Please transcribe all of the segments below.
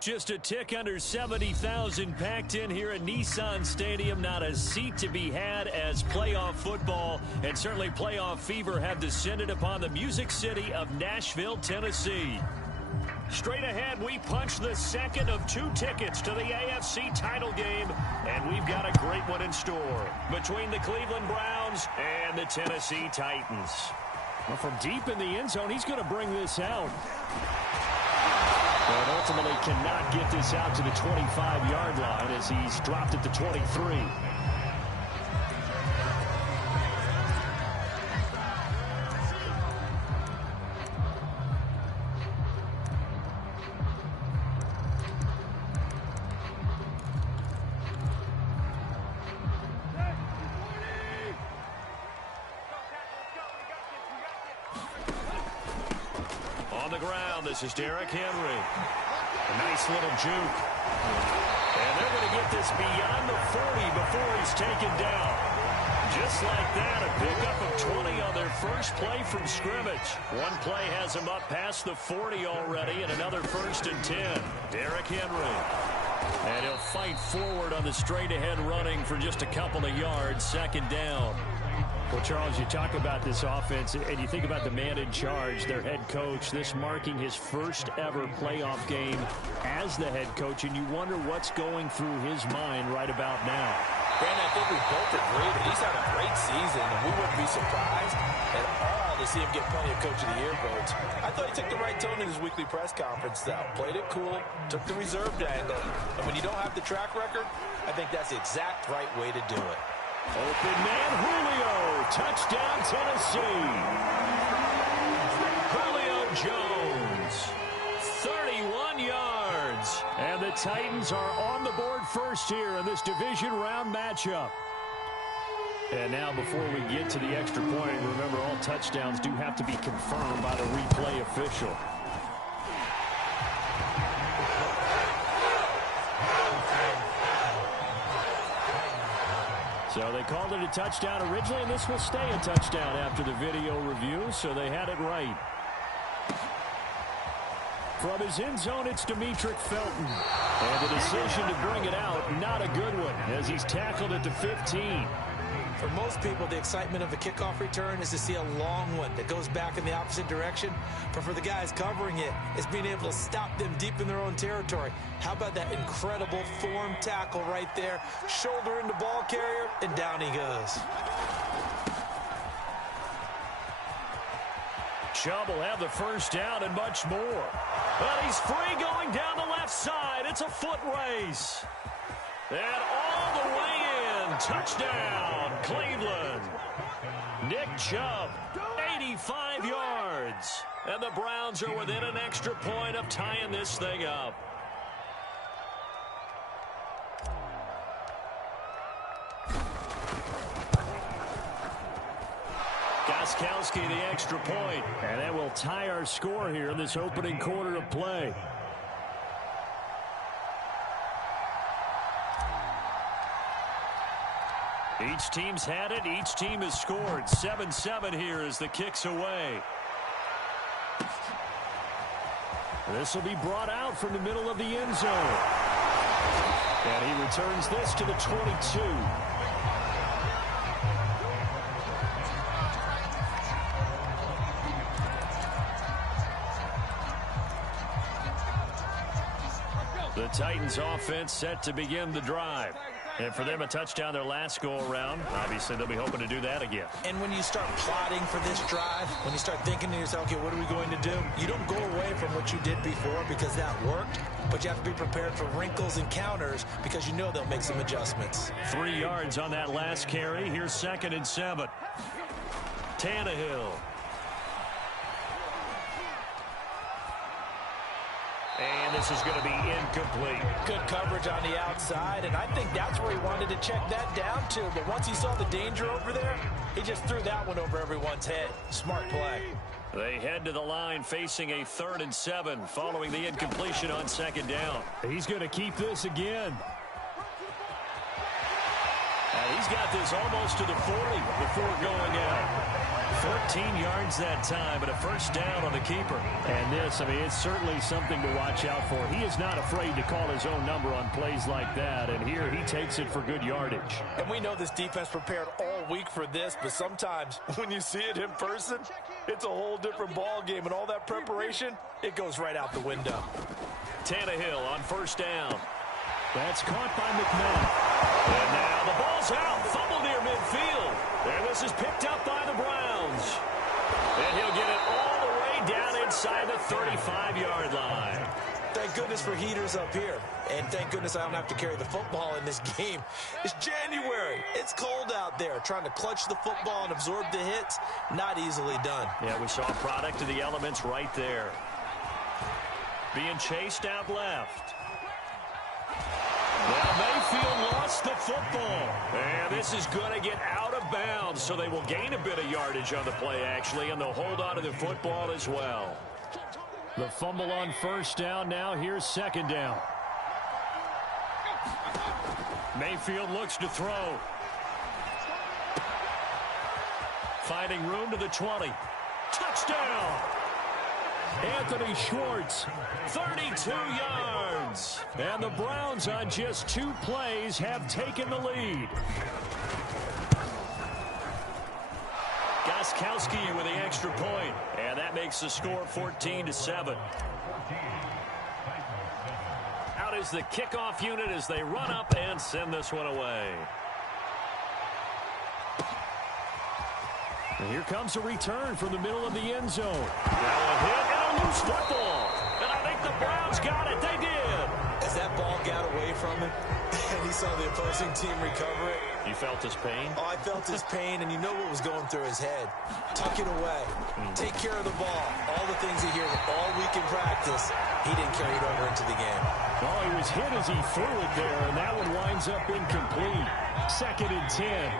Just a tick under 70,000 packed in here at Nissan Stadium. Not a seat to be had as playoff football and certainly playoff fever have descended upon the Music City of Nashville, Tennessee. Straight ahead, we punch the second of 2 tickets to the AFC title game, and we've got a great one in store between the Cleveland Browns and the Tennessee Titans. Well, from deep in the end zone, he's going to bring this out. But ultimately cannot get this out to the 25-yard line as he's dropped at the 23. On the ground, this is Derrick Henry. A nice little juke. And they're going to get this beyond the 40 before he's taken down. Just like that, a pickup of 20 on their first play from scrimmage. One play has him up past the 40 already, and another 1st and 10. Derrick Henry. And he'll fight forward on the straight-ahead running for just a couple of yards, 2nd down. Well, Charles, you talk about this offense, and you think about the man in charge, their head coach, this marking his first ever playoff game as the head coach, and you wonder what's going through his mind right about now. Brandon, I think we both agree that he's had a great season, and we wouldn't be surprised at all to see him get plenty of Coach of the Year votes. I thought he took the right tone in his weekly press conference, though. Played it cool, took the reserved angle, and when you don't have the track record, I think that's the exact right way to do it. Open man, Julio. Touchdown, Tennessee. Julio Jones. 31 yards. And the Titans are on the board first here in this division round matchup. And now before we get to the extra point, remember all touchdowns do have to be confirmed by the replay official. So they called it a touchdown originally, and this will stay a touchdown after the video review, so they had it right. From his end zone, it's Demetric Felton. And the decision to bring it out, not a good one, as he's tackled at the 15. For most people, the excitement of a kickoff return is to see a long one that goes back in the opposite direction. But for the guys covering it, it's being able to stop them deep in their own territory. How about that incredible form tackle right there? Shoulder into ball carrier, and down he goes. Chubb will have the first down and much more. But he's free going down the left side. It's a foot race. And all the way in. Touchdown, Cleveland. Nick Chubb, 85 yards. And the Browns are within an extra point of tying this thing up. Gostkowski the extra point. And that will tie our score here in this opening quarter of play. Each team's had it. Each team has scored. 7-7 here as the kick's away. This will be brought out from the middle of the end zone. And he returns this to the 22. The Titans offense set to begin the drive. And for them, a touchdown their last go-around. Obviously, they'll be hoping to do that again. And when you start plotting for this drive, when you start thinking to yourself, okay, what are we going to do? You don't go away from what you did before because that worked, but you have to be prepared for wrinkles and counters because you know they'll make some adjustments. 3 yards on that last carry. Here's 2nd and 7. Tannehill. And this is going to be incomplete. Good coverage on the outside, and I think that's where he wanted to check that down to. But once he saw the danger over there, he just threw that one over everyone's head. Smart play. They head to the line facing a 3rd and 7 following the incompletion on 2nd down. He's going to keep this again. he's got this almost to the 40 before going out. 14 yards that time, but a first down on the keeper. And this, I mean, it's certainly something to watch out for. He is not afraid to call his own number on plays like that, and here he takes it for good yardage. And we know this defense prepared all week for this, but sometimes when you see it in person, it's a whole different ball game, and all that preparation, it goes right out the window. Tannehill on first down. That's caught by McMahon. And now the ball's out. Fumble near midfield. And this is picked up by the Browns. And he'll get it all the way down inside the 35-yard line. Thank goodness for heaters up here. And thank goodness I don't have to carry the football in this game. It's January. It's cold out there. Trying to clutch the football and absorb the hits, not easily done. Yeah, we saw a product of the elements right there. Being chased out left. Now Mayfield lost the football. And this is going to get out of bounds, so they will gain a bit of yardage on the play, actually, and they'll hold on to the football as well. The fumble on first down. Now here's second down. Mayfield looks to throw. Finding room to the 20. Touchdown! Anthony Schwartz, 32 yards. And the Browns on just 2 plays have taken the lead. Gostkowski with the extra point. And that makes the score 14-7. Out is the kickoff unit as they run up and send this one away. And here comes a return from the middle of the end zone. Now a hit and a loose football. And I think the Browns got it. They did. As that ball got away from him, and he saw the opposing team recover it. You felt his pain? Oh, I felt his pain, and you know what was going through his head. Tuck it away. Take care of the ball. All the things he hears all week in practice, he didn't carry it over into the game. Oh, he was hit as he threw it there, and that one winds up incomplete. 2nd and 10.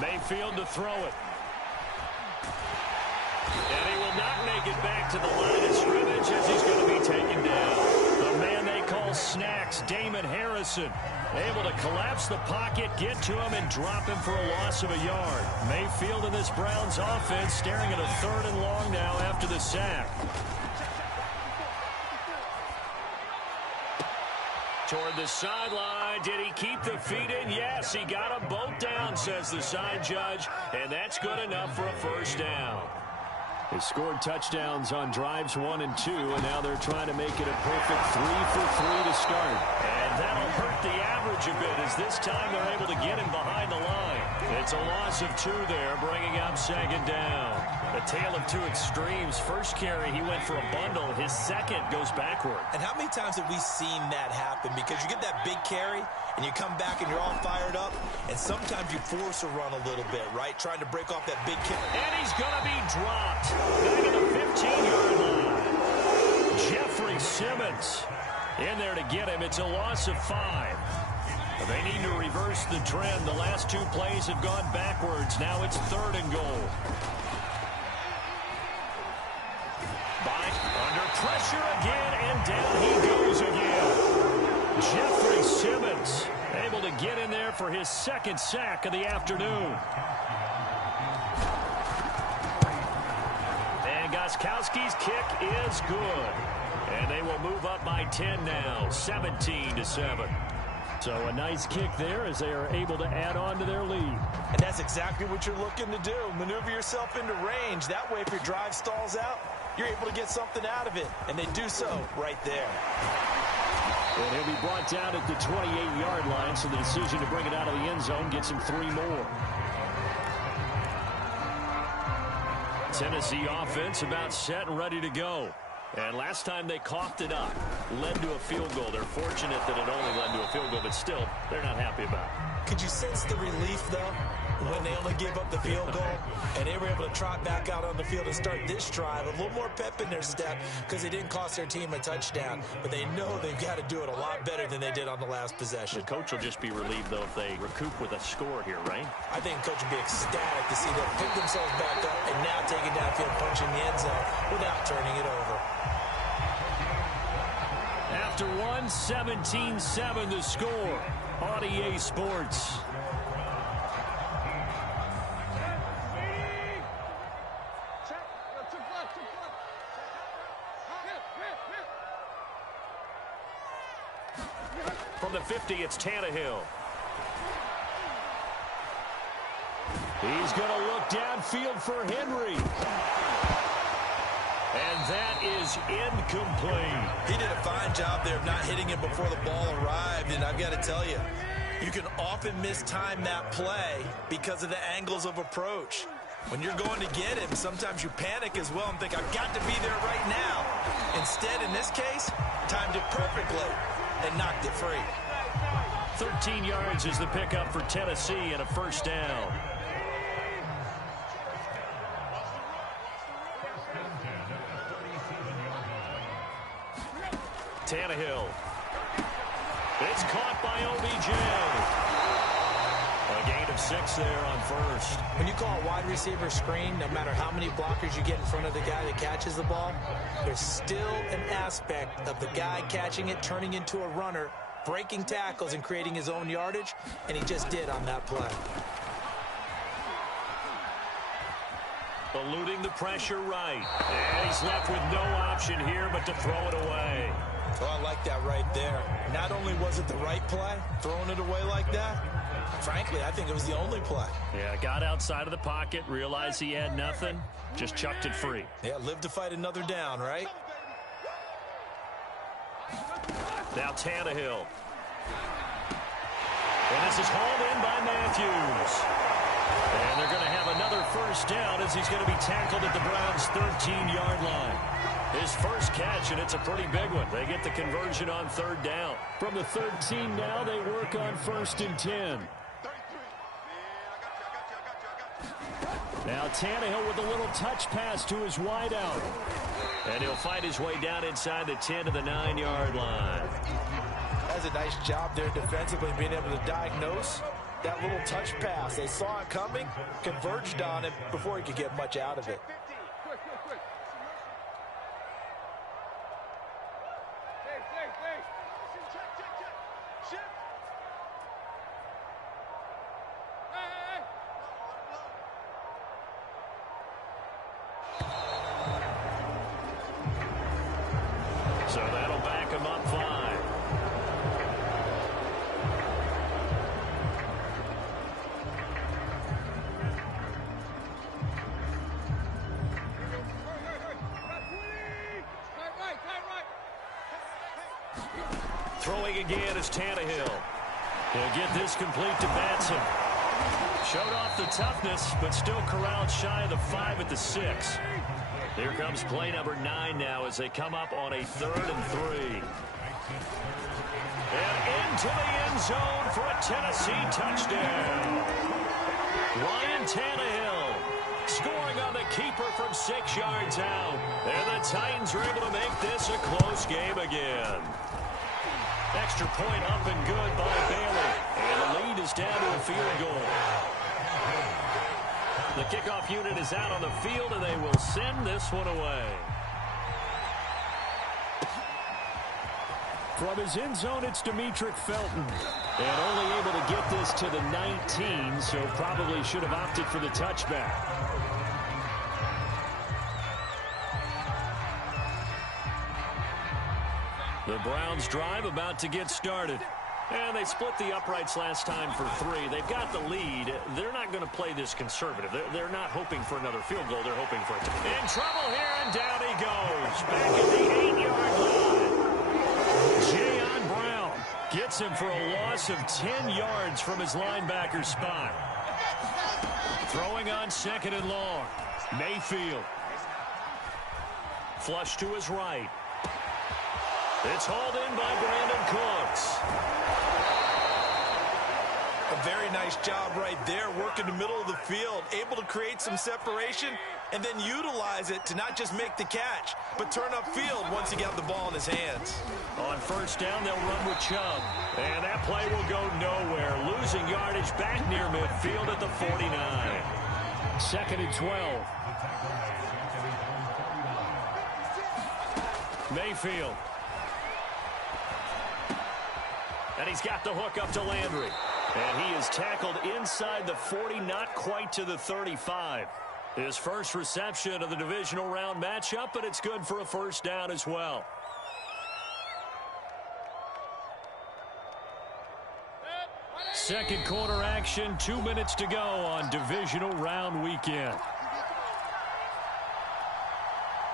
Mayfield to throw it. And he will not make it back to the line of scrimmage as he's going to be taken down. The man they call Snacks, Damon Harrison, able to collapse the pocket, get to him, and drop him for a loss of a yard. Mayfield in this Browns offense staring at a 3rd and long now after the sack. Toward the sideline. Did he keep the feet in? Yes, he got them both down, says the side judge. And that's good enough for a first down. They scored touchdowns on drives 1 and 2, and now they're trying to make it a perfect 3 for 3 to start. And that'll hurt the average a bit as this time they're able to get him behind the line. It's a loss of 2 there, bringing up 2nd down. A tale of 2 extremes. First carry, he went for a bundle. His second goes backward. And how many times have we seen that happen? Because you get that big carry, and you come back and you're all fired up, and sometimes you force a run a little bit, right? Trying to break off that big kick. And he's going to be dropped. Back at the 15-yard line. Jeffrey Simmons in there to get him. It's a loss of 5. They need to reverse the trend. The last 2 plays have gone backwards. Now it's 3rd and goal. Under pressure again, and down he goes again. Jeffrey Simmons able to get in there for his 2nd sack of the afternoon. And Gostkowski's kick is good. And they will move up by 10 now, 17-7. So a nice kick there as they are able to add on to their lead. And that's exactly what you're looking to do. Maneuver yourself into range. That way, if your drive stalls out, you're able to get something out of it. And they do so right there. And he'll be brought down at the 28-yard line, so the decision to bring it out of the end zone gets him 3 more. Tennessee offense about set and ready to go. And last time they coughed it up, led to a field goal. They're fortunate that it only led to a field goal, but still, they're not happy about it. Could you sense the relief, though, when they only gave up the field goal and they were able to trot back out on the field and start this drive a little more pep in their step because it didn't cost their team a touchdown, but they know they've got to do it a lot better than they did on the last possession. The coach will just be relieved, though, if they recoup with a score here, right? I think the coach would be ecstatic to see them pick themselves back up and now take it downfield, punching the end zone without turning it over. After 17-7 the score on EA Sports. From the 50, it's Tannehill. He's going to look downfield for Henry. And that is incomplete. He did a fine job there of not hitting him before the ball arrived, and I've got to tell you, you can often mistime that play because of the angles of approach. When you're going to get him, sometimes you panic as well and think, I've got to be there right now. Instead, in this case, timed it perfectly and knocked it free. 13 yards is the pickup for Tennessee and a first down. Tannehill. It's caught by OBJ. A gain of 6 there on first. When you call a wide receiver screen, no matter how many blockers you get in front of the guy that catches the ball, there's still an aspect of the guy catching it, turning into a runner, breaking tackles and creating his own yardage, and he just did on that play. Eluding the pressure right. And he's left with no option here but to throw it away. Oh, I like that right there. Not only was it the right play, throwing it away like that, frankly, I think it was the only play. Yeah, got outside of the pocket, realized he had nothing, just chucked it free. Yeah, live to fight another down, right? Now Tannehill. And this is hauled in by Matthews. And they're going to have another first down as he's going to be tackled at the Browns' 13-yard line. His first catch, and it's a pretty big one. They get the conversion on third down. From the 13 now, they work on 1st and 10. Now Tannehill with a little touch pass to his wideout. And he'll fight his way down inside the 10 to the 9-yard line. That's a nice job there defensively, being able to diagnose that little touch pass. They saw it coming, converged on it before he could get much out of it. So that'll back him up 5. Throwing again is Tannehill. He'll get this complete to Batson. Showed off the toughness, but still corralled shy of the 5 at the 6. Here comes play number 9 now as they come up on a 3rd and 3. And into the end zone for a Tennessee touchdown. Ryan Tannehill scoring on the keeper from 6 yards out. And the Titans are able to make this a close game again. Extra point up and good by Bailey. And the lead is down to a field goal. The kickoff unit is out on the field, and they will send this one away. From his end zone, it's Demetric Felton. And only able to get this to the 19, so probably should have opted for the touchback. The Browns drive about to get started. And they split the uprights last time for 3. They've got the lead. They're not going to play this conservative. They're not hoping for another field goal. They're hoping for it to... In trouble here, and down he goes. Back at the 8-yard line. Jayon Brown gets him for a loss of 10 yards from his linebacker spot. Throwing on 2nd and long. Mayfield. Flush to his right. It's hauled in by Brandon Cooks. A very nice job right there, working the middle of the field, able to create some separation and then utilize it to not just make the catch, but turn upfield once he got the ball in his hands. On first down, they'll run with Chubb. And that play will go nowhere. Losing yardage back near midfield at the 49. 2nd and 12. Mayfield. And he's got the hook up to Landry. And he is tackled inside the 40, not quite to the 35. His first reception of the divisional round matchup, but it's good for a first down as well. Second quarter action, 2 minutes to go on divisional round weekend.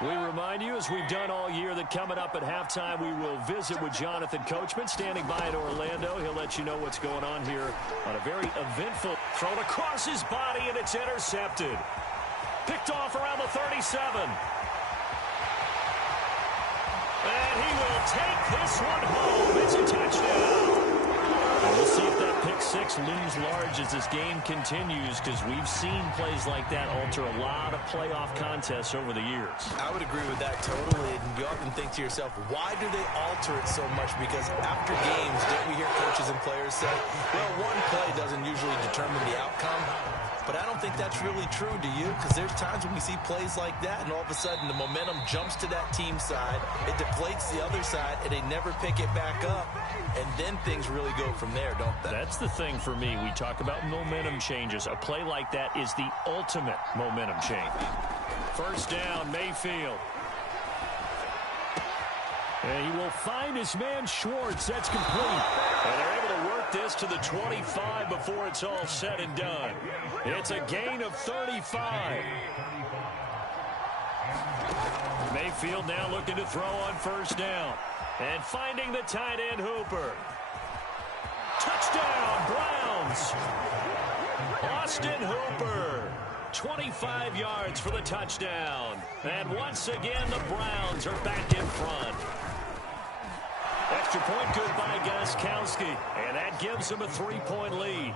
We remind you, as we've done all year, that coming up at halftime, we will visit with Jonathan Coachman, standing by in Orlando. He'll let you know what's going on here on a very eventful thrown across his body, and it's intercepted. Picked off around the 37. And he will take this one home. It's a touchdown. And we'll see if that pick six looms large as this game continues, because we've seen plays like that alter a lot of playoff contests over the years. I would agree with that totally. And you often think to yourself, why do they alter it so much? Because after games, don't we hear coaches and players say, well, one play doesn't usually determine the outcome. But I don't think that's really true, do you? Because there's times when we see plays like that, and all of a sudden the momentum jumps to that team side, it deflates the other side, and they never pick it back up, and then things really go from there, don't they? That's the thing for me. We talk about momentum changes. A play like that is the ultimate momentum change. First down, Mayfield. And he will find his man Schwartz. That's complete. And they're able to work this to the 25 before it's all said and done. It's a gain of 35. Mayfield now looking to throw on first down. And finding the tight end Hooper. Touchdown, Browns. Austin Hooper. 25 yards for the touchdown. And once again, the Browns are back in front. Extra point good by Gostkowski, and that gives them a 3-point lead.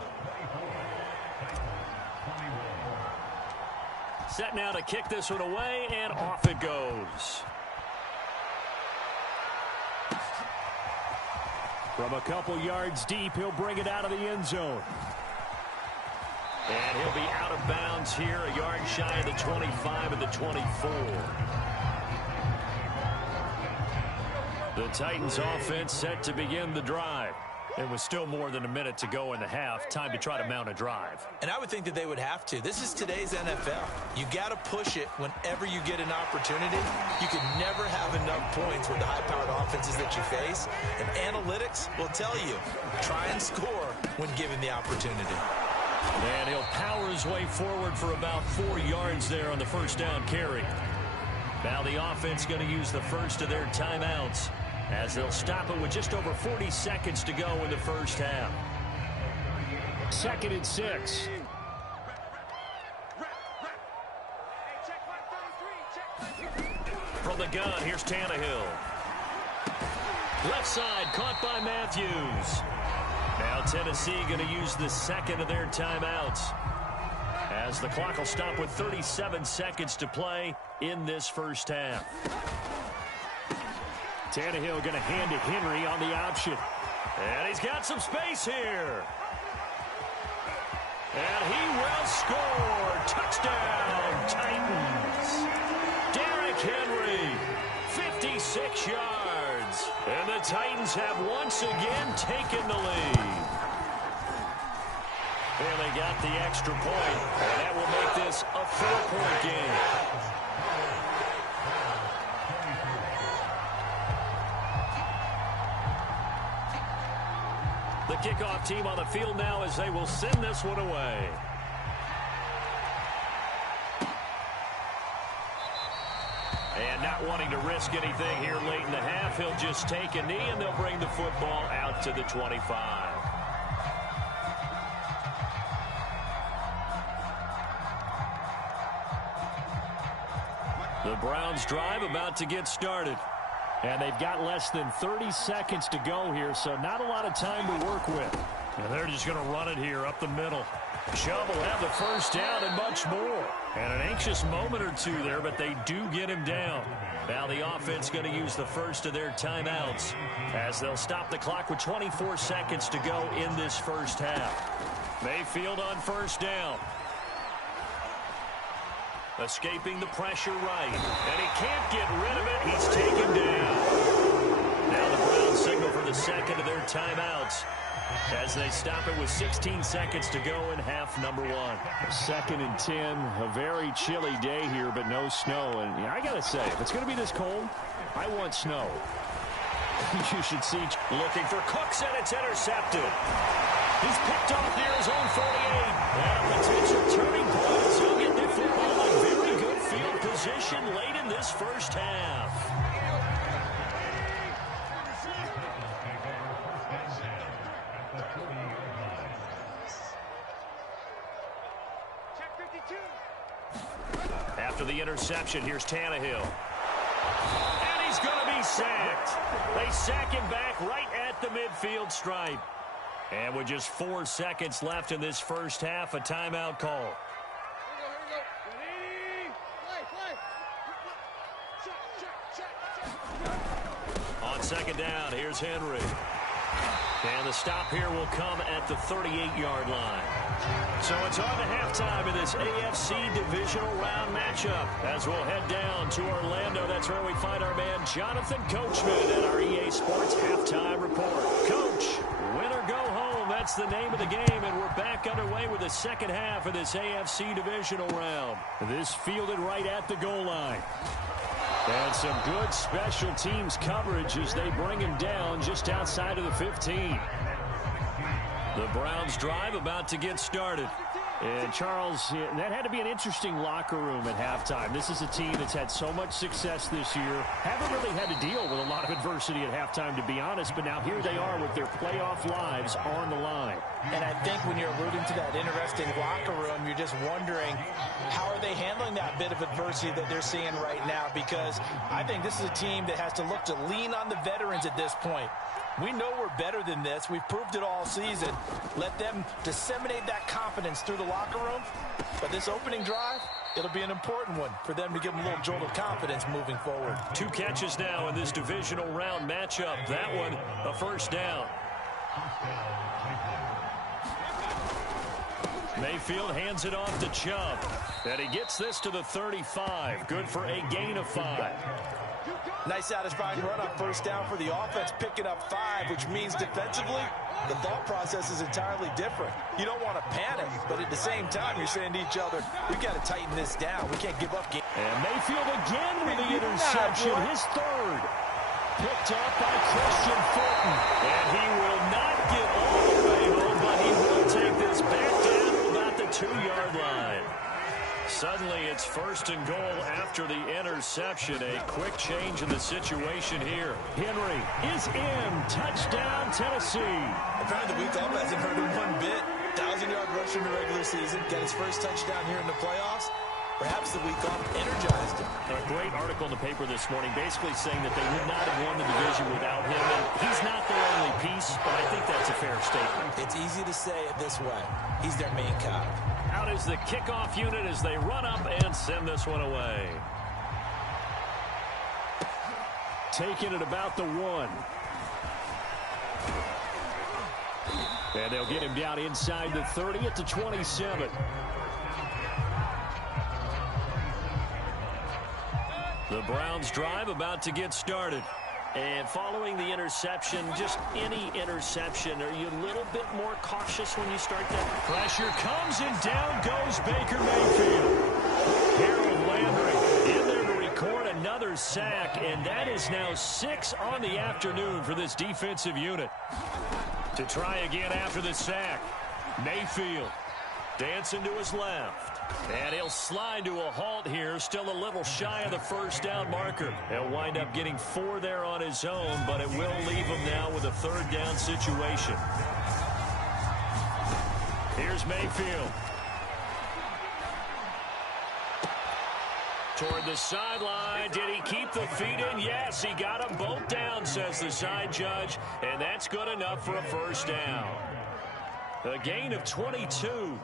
Set now to kick this one away, and off it goes. From a couple yards deep, he'll bring it out of the end zone. And he'll be out of bounds here, a yard shy of the 25 and the 24. The Titans offense set to begin the drive. It was still more than a minute to go in the half. Time to try to mount a drive. And I would think that they would have to. This is today's NFL. You got to push it whenever you get an opportunity. You can never have enough points with the high-powered offenses that you face. And analytics will tell you, try and score when given the opportunity. And he'll power his way forward for about 4 yards there on the first down carry. Now the offense going to use the first of their timeouts, as they'll stop it with just over 40 seconds to go in the first half. 2nd and 6. From the gun, here's Tannehill. Left side, caught by Matthews. Now Tennessee going to use the second of their timeouts, as the clock will stop with 37 seconds to play in this first half. Tannehill going to hand it Henry on the option. And he's got some space here. And he will score. Touchdown, Titans. Derrick Henry, 56 yards. And the Titans have once again taken the lead. And they got the extra point, and that will make this a 4-point game. The kickoff team on the field now as they will send this one away. And not wanting to risk anything here late in the half, he'll just take a knee, and they'll bring the football out to the 25. The Browns drive about to get started. And they've got less than 30 seconds to go here, so not a lot of time to work with. And they're just going to run it here up the middle. Chubb will have the first down and much more. And an anxious moment or two there, but they do get him down. Now the offense going to use the first of their timeouts as they'll stop the clock with 24 seconds to go in this first half. Mayfield on first down. Escaping the pressure right. And he can't get rid of it. He's taken down. Now the Browns signal for the second of their timeouts as they stop it with 16 seconds to go in half number one. 2nd and 10. A very chilly day here, but no snow. And I got to say, if it's going to be this cold, I want snow. You should see. Looking for Cooks, and it's intercepted. He's picked off near his own 48. And a potential turning point as he'll get the football in very good field position late in this first half. After the interception, here's Tannehill. And he's going to be sacked. They sack him back right at the midfield stripe. And with just 4 seconds left in this first half, a timeout call. On second down, here's Henry. And the stop here will come at the 38-yard line. So it's on to halftime in this AFC divisional round matchup. As we'll head down to Orlando, that's where we find our man Jonathan Coachman at our EA Sports Halftime Report. Coach, win or go home, that's the name of the game, and we're back underway with the second half of this AFC divisional round. This fielded right at the goal line. And some good special teams coverage as they bring him down just outside of the 15. The Browns drive about to get started. And Charles, that had to be an interesting locker room at halftime. This is a team that's had so much success this year. Haven't really had to deal with a lot of adversity at halftime, to be honest. But now here they are with their playoff lives on the line. And I think when you're alluding to that interesting locker room, you're just wondering, how are they handling that bit of adversity that they're seeing right now? Because I think this is a team that has to look to lean on the veterans at this point. We know we're better than this. We've proved it all season. Let them disseminate that confidence through the locker room. But this opening drive, it'll be an important one for them to give them a little jolt of confidence moving forward. 2 catches now in this divisional round matchup. That one, a first down. Mayfield hands it off to Chubb. And he gets this to the 35. Good for a gain of 5. Nice satisfying run on first down for the offense, picking up 5, which means defensively, the thought process is entirely different. You don't want to panic, but at the same time, you're saying to each other, we've got to tighten this down. We can't give up games. And Mayfield again with the interception, his third. Picked up by Christian Fulton. And he will not get all the way home, but he will take this back down to about the 2-yard line. Suddenly, it's first and goal after the interception. A quick change in the situation here. Henry is in. Touchdown, Tennessee. Apparently, the week off hasn't hurt him one bit. 1,000-yard rush in the regular season. Got his first touchdown here in the playoffs. Perhaps the week off energized him. A great article in the paper this morning basically saying that they would not have won the division without him. And he's not their only piece, but I think that's a fair statement. It's easy to say it this way. He's their main cog. Out is the kickoff unit as they run up and send this one away. Taking it about the 1. And they'll get him down inside the 30 at the 27. The Browns drive about to get started. And following the interception, just any interception, are you a little bit more cautious when you start that? Pressure comes and down goes Baker Mayfield. Harold Landry in there to record another sack, and that is now 6 on the afternoon for this defensive unit. To try again after the sack, Mayfield dancing to his left. And he'll slide to a halt here, still a little shy of the first down marker. He'll wind up getting 4 there on his own, but it will leave him now with a 3rd down situation. Here's Mayfield. Toward the sideline. Did he keep the feet in? Yes, he got them both down, says the side judge. And that's good enough for a first down. A gain of 22.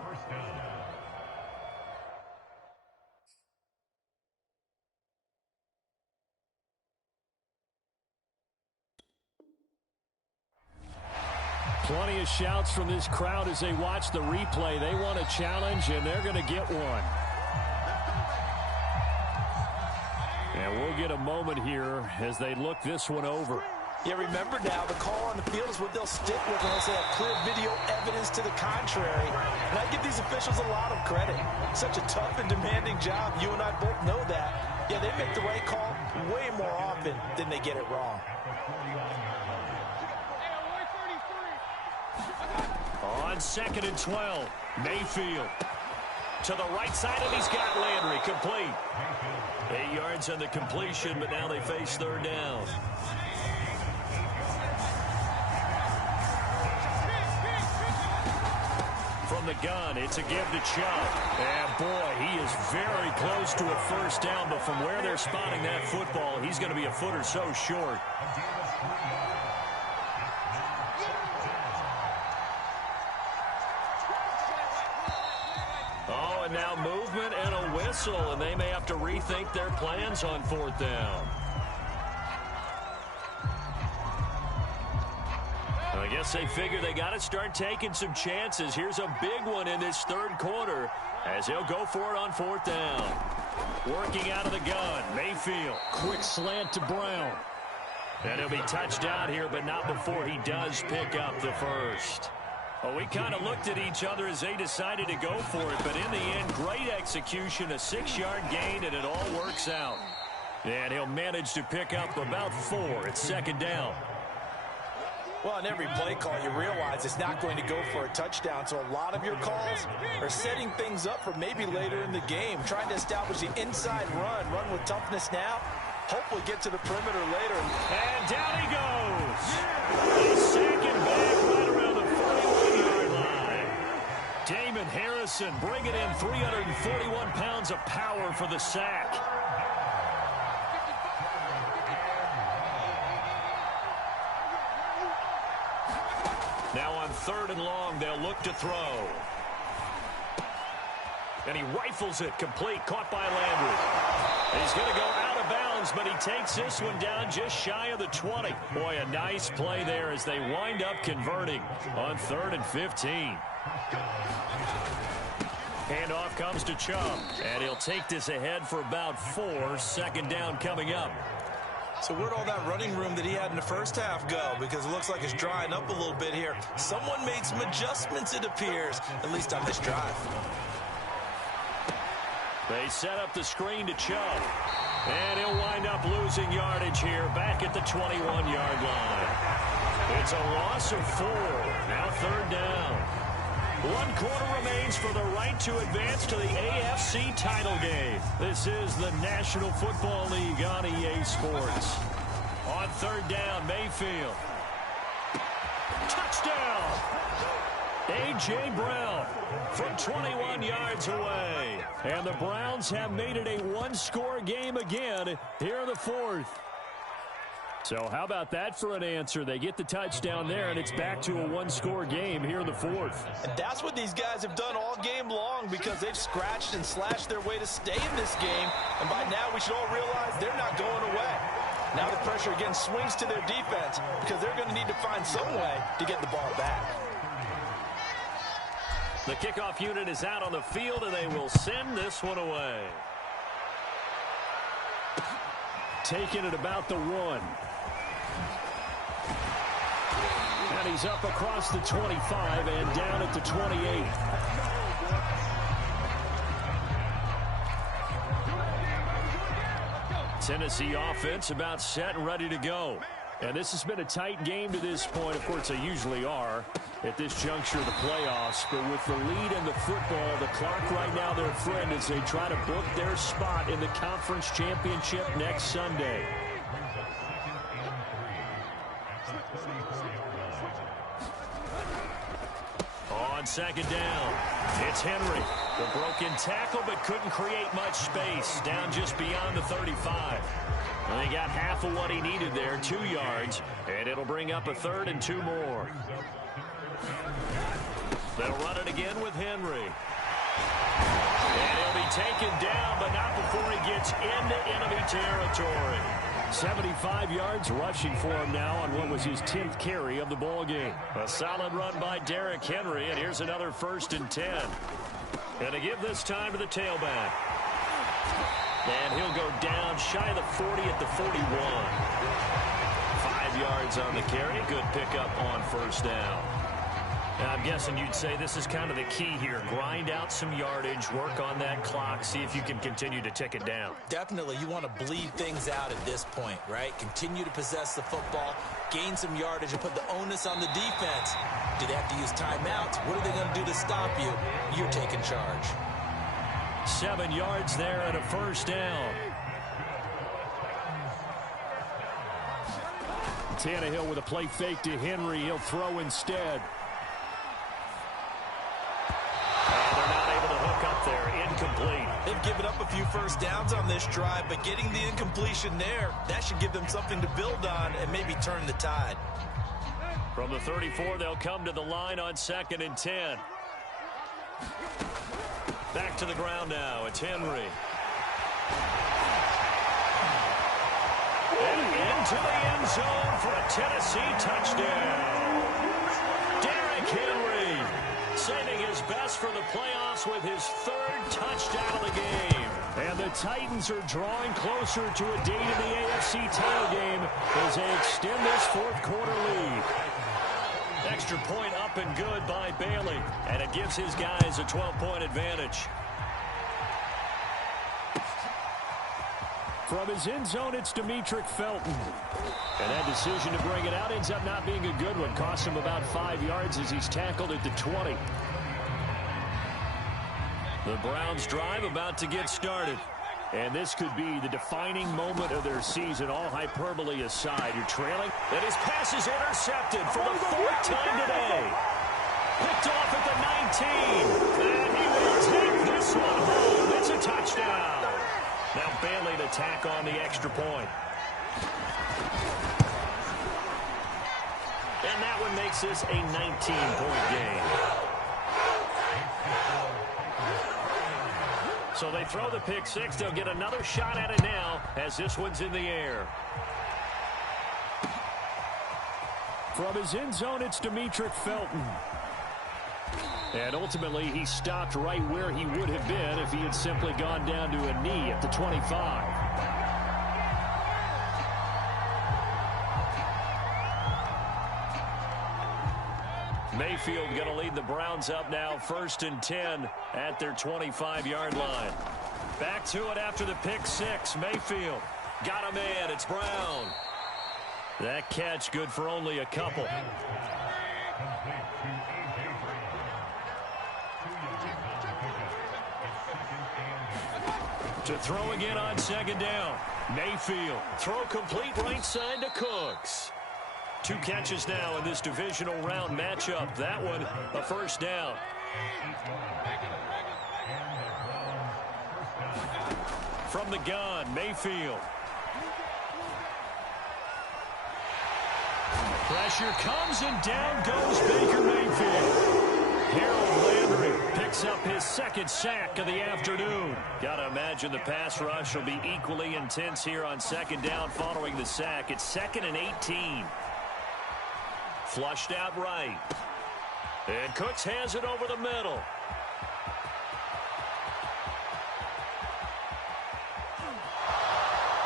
Plenty of shouts from this crowd as they watch the replay. They want a challenge, and they're going to get one. And we'll get a moment here as they look this one over. Yeah, remember now, the call on the field is what they'll stick with unless they have clear video evidence to the contrary. And I give these officials a lot of credit. Such a tough and demanding job. You and I both know that. Yeah, they make the right call way more often than they get it wrong. On 2nd and 12, Mayfield to the right side, and he's got Landry complete. 8 yards on the completion, but now they face third down. From the gun, it's a give to Chubb. And boy, he is very close to a first down, but from where they're spotting that football, he's going to be a foot or so short. And now movement and a whistle, and they may have to rethink their plans on fourth down. I guess they figure they got to start taking some chances. Here's a big one in this third quarter as he'll go for it on fourth down. Working out of the gun, Mayfield. Quick slant to Brown. And he'll be touched down here, but not before he does pick up the first. Well, we kind of looked at each other as they decided to go for it, but in the end, great execution, a 6-yard gain, and it all works out. And he'll manage to pick up about 4 at second down. Well, in every play call, you realize it's not going to go for a touchdown, so a lot of your calls are setting things up for maybe later in the game, trying to establish the inside run with toughness now, hopefully get to the perimeter later. And down he goes. A second back right around the 41-yard line. Damon Harrison bringing in 341 pounds of power for the sack. Now on 3rd and long, they'll look to throw. And he rifles it complete, caught by Landry. He's going to go out of bounds, but he takes this one down just shy of the 20. Boy, a nice play there as they wind up converting on 3rd and 15. Handoff comes to Chubb, and he'll take this ahead for about 4. Second down coming up. So where'd all that running room that he had in the first half go? Because it looks like it's drying up a little bit here. Someone made some adjustments, it appears, at least on this drive. They set up the screen to Chubb. And he'll wind up losing yardage here back at the 21-yard line. It's a loss of 4. Now 3rd down. 1 quarter remains for the right to advance to the AFC title game. This is the National Football League on EA Sports. On 3rd down, Mayfield. Touchdown! A.J. Brown from 21 yards away. And the Browns have made it a 1-score game again here in the 4th. So how about that for an answer? They get the touchdown there, and it's back to a 1-score game here in the 4th. And that's what these guys have done all game long because they've scratched and slashed their way to stay in this game. And by now, we should all realize they're not going away. Now the pressure again swings to their defense because they're going to need to find some way to get the ball back. The kickoff unit is out on the field, and they will send this one away. Taking it about the 1. And he's up across the 25 and down at the 28. Tennessee offense about set and ready to go. And this has been a tight game to this point. Of course, they usually are at this juncture of the playoffs. But with the lead in the football, the clock right now their friend as they try to book their spot in the conference championship next Sunday. On on second down. It's Henry. The broken tackle, but couldn't create much space. Down just beyond the 35. Well, he got half of what he needed there, 2 yards, and it'll bring up a 3rd and 2 more. They'll run it again with Henry. And he'll be taken down, but not before he gets into enemy territory. 75 yards rushing for him now on what was his 10th carry of the ball game. A solid run by Derrick Henry, and here's another 1st and 10. And to give this time to the tailback. And he'll go down shy of the 40 at the 41. 5 yards on the carry. Good pickup on 1st down. Now, I'm guessing you'd say this is kind of the key here. Grind out some yardage, work on that clock, see if you can continue to tick it down. Definitely, you want to bleed things out at this point, right? Continue to possess the football, gain some yardage, and put the onus on the defense. Do they have to use timeouts? What are they going to do to stop you? You're taking charge. 7 yards there and a 1st down. Tannehill with a play fake to Henry. He'll throw instead. Incomplete. They've given up a few 1st downs on this drive, but getting the incompletion there, that should give them something to build on and maybe turn the tide. From the 34, they'll come to the line on 2nd and 10. Back to the ground now. It's Henry. And into the end zone for a Tennessee touchdown. Derrick Henry saving his best for the playoffs with his 3rd touchdown of the game. And the Titans are drawing closer to a date in the AFC title game as they extend this 4th quarter lead. Extra point up and good by Bailey, and it gives his guys a 12-point advantage. From his end zone, it's Demetric Felton. And that decision to bring it out ends up not being a good one. Cost him about 5 yards as he's tackled at the 20. The Browns drive about to get started. And this could be the defining moment of their season, all hyperbole aside. You're trailing. And his pass is intercepted for the 4th time today. Picked off at the 19. And he will take this one home. It's a touchdown. Now Bailey to tack on the extra point. And that one makes this a 19-point game. So they throw the pick 6. They'll get another shot at it now as this one's in the air. From his end zone, it's Demetric Felton. And ultimately, he stopped right where he would have been if he had simply gone down to a knee at the 25. Mayfield going to lead the Browns up now, 1st and 10 at their 25-yard line. Back to it after the pick 6. Mayfield got him in. It's Brown. That catch good for only a couple. To throw again on 2nd down. Mayfield. Throw complete right side to Cooks. 2 catches now in this divisional round matchup. That one, a 1st down. From the gun, Mayfield. Pressure comes and down goes Baker Mayfield. Harold Landry picks up his 2nd sack of the afternoon. Gotta imagine the pass rush will be equally intense here on 2nd down following the sack. It's 2nd and 18. Flushed out right. And Cooks has it over the middle.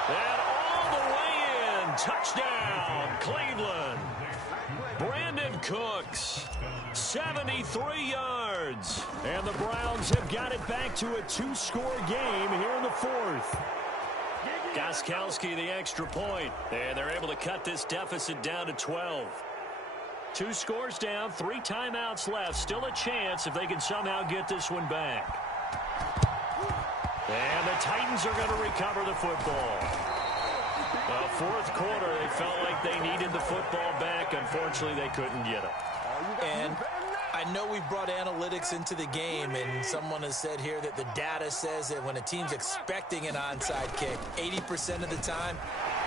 And all the way in. Touchdown, Cleveland. Brandon Cooks, 73 yards. And the Browns have got it back to a 2-score game here in the 4th. Gostkowski the extra point. And they're able to cut this deficit down to 12. 2 scores down, 3 timeouts left. Still a chance if they can somehow get this one back. And the Titans are going to recover the football. Well, 4th quarter, they felt like they needed the football back. Unfortunately, they couldn't get it. And I know we brought analytics into the game, and someone has said here that the data says that when a team's expecting an onside kick, 80% of the time,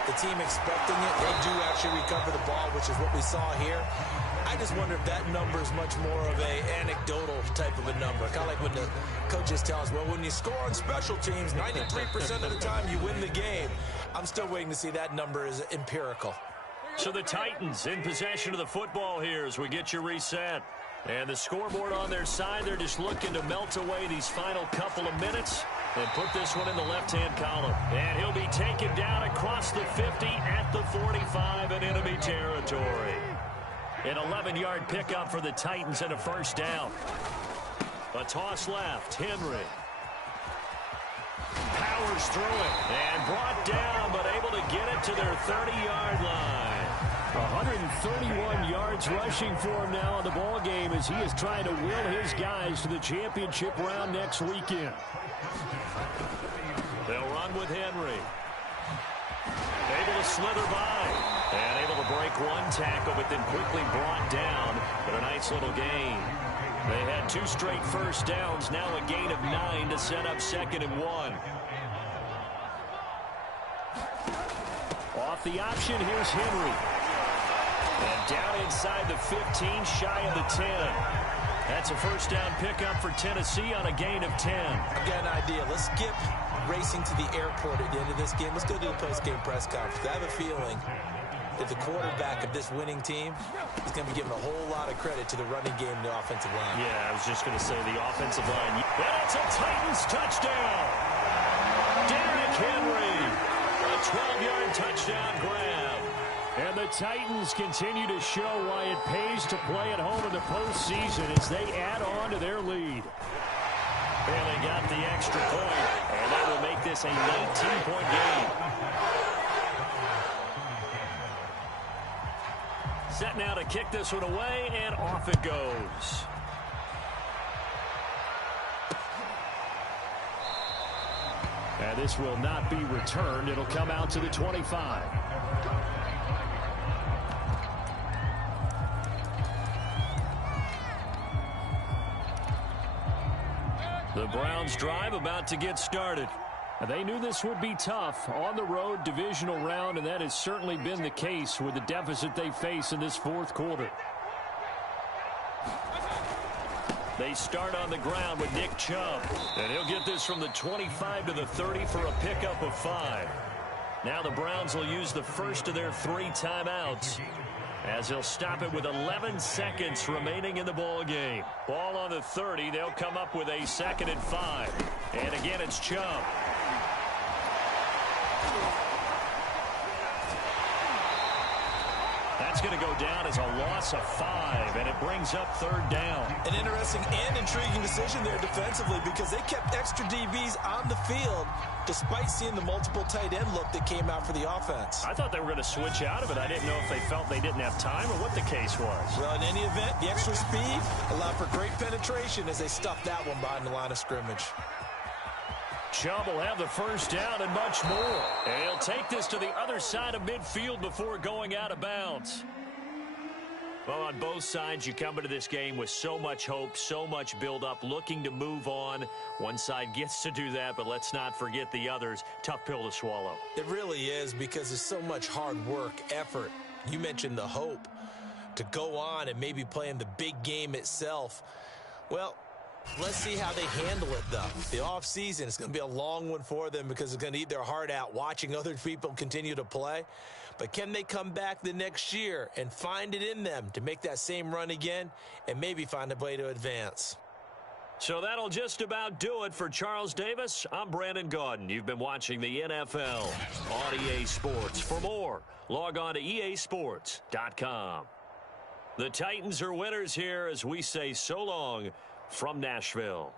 the team expecting it, they do actually recover the ball, which is what we saw here. I just wonder if that number is much more of a anecdotal type of a number. Kind of like when the coaches tell us, well, when you score on special teams, 93% of the time you win the game. I'm still waiting to see that number is empirical. So the Titans in possession of the football here as we get you reset. And the scoreboard on their side, they're just looking to melt away these final couple of minutes and put this one in the left-hand column. And he'll be taken down across the 50 at the 45 in enemy territory. An 11-yard pickup for the Titans and a first down. A toss left. Henry powers through it and brought down, but able to get it to their 30-yard line. 131 yards rushing for him now in the ball game as he is trying to will his guys to the championship round next weekend. They'll run with Henry. Able to slither by and able to break one tackle, but then quickly brought down. But a nice little gain. They had 2 straight first downs, now a gain of 9 to set up 2nd and 1. Off the option, here's Henry. And down inside the 15, shy of the 10. That's a first down pickup for Tennessee on a gain of 10. I've got an idea. Let's skip racing to the airport at the end of this game. Let's go do the post-game press conference. I have a feeling that the quarterback of this winning team is going to be given a whole lot of credit to the running game and the offensive line. Yeah, I was just going to say the offensive line. That's a Titans touchdown. Derrick Henry. A 12-yard touchdown grab. And the Titans continue to show why it pays to play at home in the postseason as they add on to their lead. And they got the extra point, and that will make this a 19-point game. Set now to kick this one away, and off it goes. And this will not be returned. It'll come out to the 25. The Browns drive about to get started. They knew this would be tough on the road divisional round, and that has certainly been the case with the deficit they face in this fourth quarter. They start on the ground with Nick Chubb. And he'll get this from the 25 to the 30 for a pickup of 5. Now the Browns will use the first of their 3 timeouts as they'll stop it with 11 seconds remaining in the ball game. Ball on the 30. They'll come up with a 2nd and 5. And again, it's Chubb. That's going to go down as a loss of 5, and it brings up 3rd down. An interesting and intriguing decision there defensively because they kept extra DBs on the field despite seeing the multiple tight end look that came out for the offense. I thought they were going to switch out of it. I didn't know if they felt they didn't have time or what the case was. Well, in any event, the extra speed allowed for great penetration as they stuffed that one behind the line of scrimmage. Chubb will have the first down and much more. And he'll take this to the other side of midfield before going out of bounds. Well, on both sides, you come into this game with so much hope, so much build-up, looking to move on. One side gets to do that, but let's not forget the others. Tough pill to swallow. It really is because there's so much hard work, effort. You mentioned the hope to go on and maybe play in the big game itself. Well, let's see how they handle it, though. The offseason is going to be a long one for them because it's going to eat their heart out watching other people continue to play. But can they come back the next year and find it in them to make that same run again and maybe find a way to advance? So that'll just about do it for Charles Davis. I'm Brandon Gaudin. You've been watching the NFL on EA Sports. For more, log on to easports.com. The Titans are winners here as we say so long from Nashville.